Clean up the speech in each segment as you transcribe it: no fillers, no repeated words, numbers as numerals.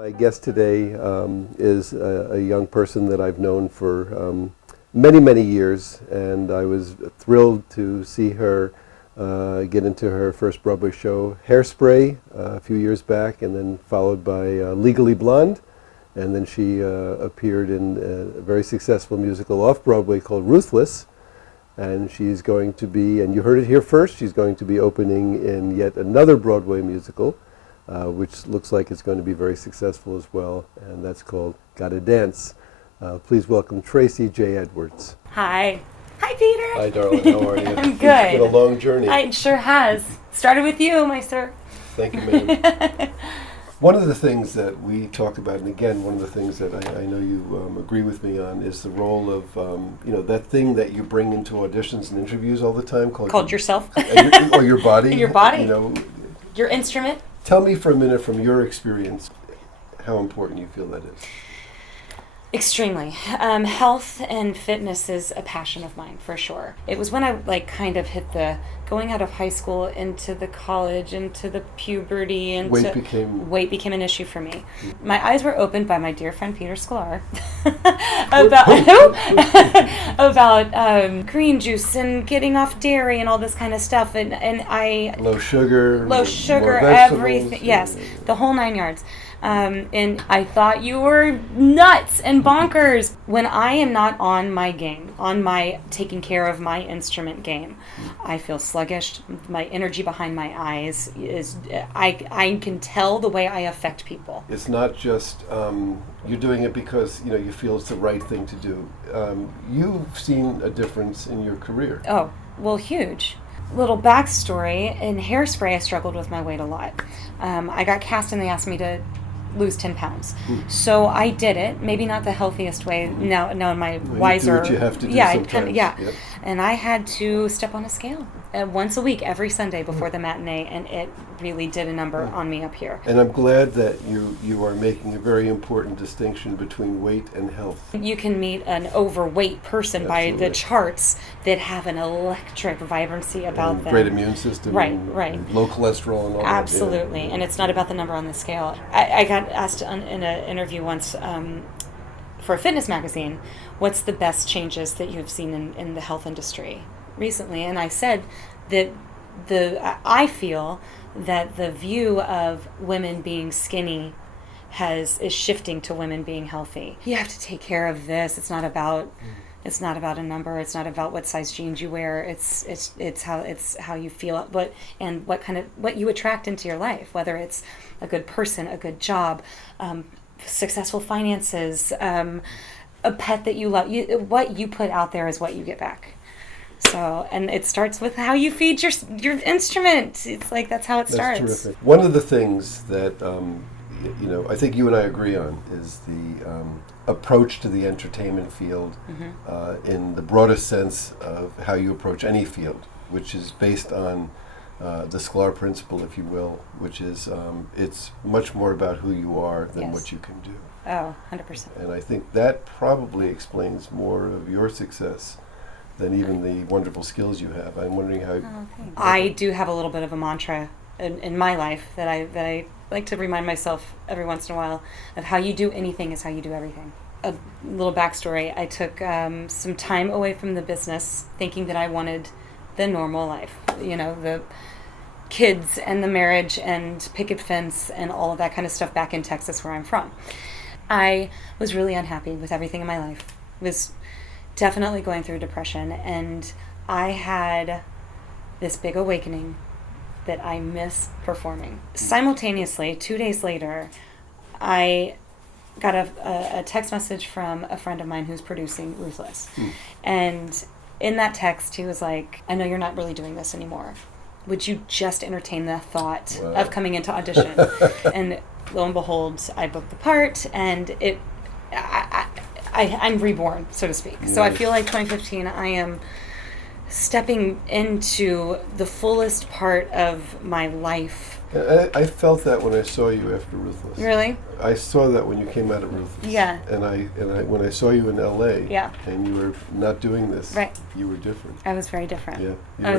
My guest today is a young person that I've known for many, many years, and I was thrilled to see her get into her first Broadway show, Hairspray, a few years back, and then followed by Legally Blonde, and then she appeared in a very successful musical off-Broadway called Ruthless, and she's going to be, and you heard it here first, she's going to be opening in yet another Broadway musical, which looks like it's going to be very successful as well, and that's called Gotta Dance. Please welcome Tracy Jai Edwards. Hi. Hi, Peter. Hi, darling. How are you? I'm good. It's been a long journey. It sure has. Started with you, my sir. Thank you, ma'am. One of the things that we talk about, and again, one of the things that I know you agree with me on, is the role of, that thing that you bring into auditions and interviews all the time. Called yourself. Or your body. Your body. Your instrument. Tell me for a minute from your experience how important you feel that is. Extremely. Health and fitness is a passion of mine, for sure. It was when I kind of hit the going out of high school into the college, into the puberty, and weight became an issue for me. My eyes were opened by my dear friend Peter Sklar about green juice and getting off dairy and all this kind of stuff, and I low sugar, everything. Yes, the whole 9 yards. And I thought you were nuts and bonkers. When I am not on my game, on my taking care of my instrument game, I feel sluggish. My energy behind my eyes is, I can tell the way I affect people. It's not just you're doing it because you feel it's the right thing to do. You've seen a difference in your career. Oh, well, huge. Little backstory, in Hairspray I struggled with my weight a lot. I got cast and they asked me to lose 10 pounds. So I did it, maybe not the healthiest way, now in my wiser... You do what you have to do sometimes. Yep. And I had to step on a scale once a week, every Sunday before the matinee, and it really did a number on me up here. And I'm glad that you are making a very important distinction between weight and health. You can meet an overweight person by the charts that have an electric vibrancy about them. Great immune system. Right. And low cholesterol and all that. Absolutely. And it's not about the number on the scale. I got asked in an interview once for a fitness magazine, what's the best changes that you've seen in the health industry recently? And I said that I feel that the view of women being skinny is shifting to women being healthy. You have to take care of this. It's not about a number. It's not about what size jeans you wear. It's how you feel, and what you attract into your life. Whether it's a good person, a good job, successful finances, a pet that you love. What you put out there is what you get back. So, and it starts with how you feed your instrument. It's like that's how it starts. That's terrific. One of the things that I think you and I agree on is the approach to the entertainment field in the broadest sense of how you approach any field, which is based on the Salar Principle, if you will, which is it's much more about who you are than what you can do. Oh, 100%. And I think that probably explains more of your success than even the wonderful skills you have. I'm wondering how... I do have a little bit of a mantra in my life that I like to remind myself every once in a while of how you do anything is how you do everything. A little backstory, I took some time away from the business thinking that I wanted the normal life, the kids and the marriage and picket fence and all of that kind of stuff back in Texas where I'm from. I was really unhappy with everything in my life. Was definitely going through depression, and I had this big awakening that I miss performing. Simultaneously, 2 days later, I got a text message from a friend of mine who's producing Ruthless. And in that text, he was like, I know you're not really doing this anymore. Would you just entertain the thought of coming into Audition? And lo and behold, I booked the part, and I'm reborn, so to speak. Nice. So I feel like 2015, I am stepping into the fullest part of my life. I felt that when I saw you after Ruthless. Really? I saw that when you came out of Ruthless. Yeah. And I when I saw you in L.A. Yeah. And you were not doing this. Right. You were different. I was very different. Yeah.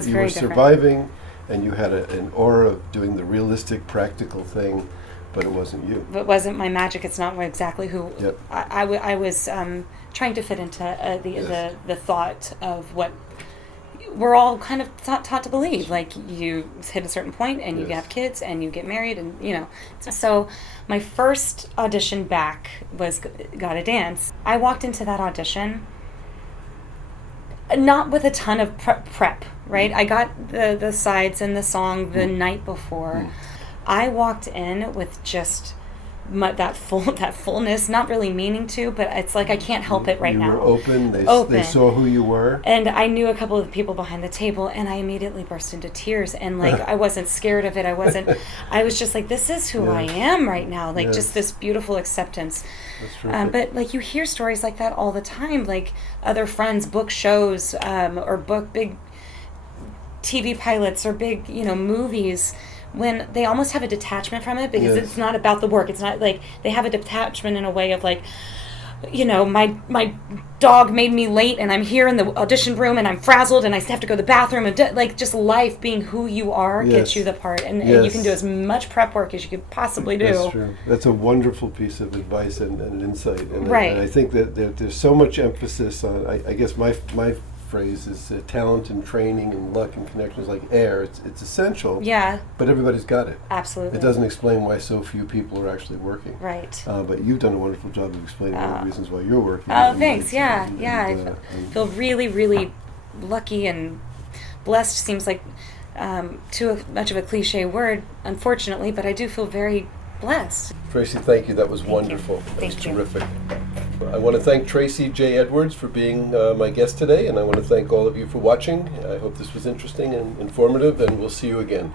You were surviving, and you had an aura of doing the realistic, practical thing, But it wasn't you. It wasn't my magic. It's not exactly who Yep. I was trying to fit into the thought of what we're all kind of taught to believe. Like, you hit a certain point and you Yes. have kids and you get married, and So my first audition back was Gotta Dance. I walked into that audition not with a ton of prep, right? I got the sides and the song the night before. I walked in with just that fullness, not really meaning to, but it's like I can't help it right now. You were open. They saw who you were. And I knew a couple of the people behind the table, and I immediately burst into tears. And like, I wasn't scared of it. I was just like, this is who I am right now. Like, just this beautiful acceptance. That's terrific. But like, you hear stories like that all the time. Like, other friends book shows or book big TV pilots or big movies, when they almost have a detachment from it, because it's not about the work. It's not like they have a detachment in a way of like, my dog made me late and I'm here in the audition room and I'm frazzled and I have to go to the bathroom, and like, just life being who you are gets you the part, and you can do as much prep work as you could possibly do. That's true. That's a wonderful piece of advice and an insight. And Right. I think that there's so much emphasis on, I guess my phrase is talent and training and luck and connections like air. It's essential. Yeah. But everybody's got it. Absolutely. It doesn't explain why so few people are actually working. Right. But you've done a wonderful job of explaining all the reasons why you're working. Oh, thanks. Yeah. I feel really, really lucky and blessed. Seems like too much of a cliche word, unfortunately, but I do feel very blessed. Tracy, thank you. That was Thank wonderful. you. That was Thank you. terrific. I want to thank Tracy Jai Edwards for being my guest today, and I want to thank all of you for watching. I hope this was interesting and informative, and we'll see you again.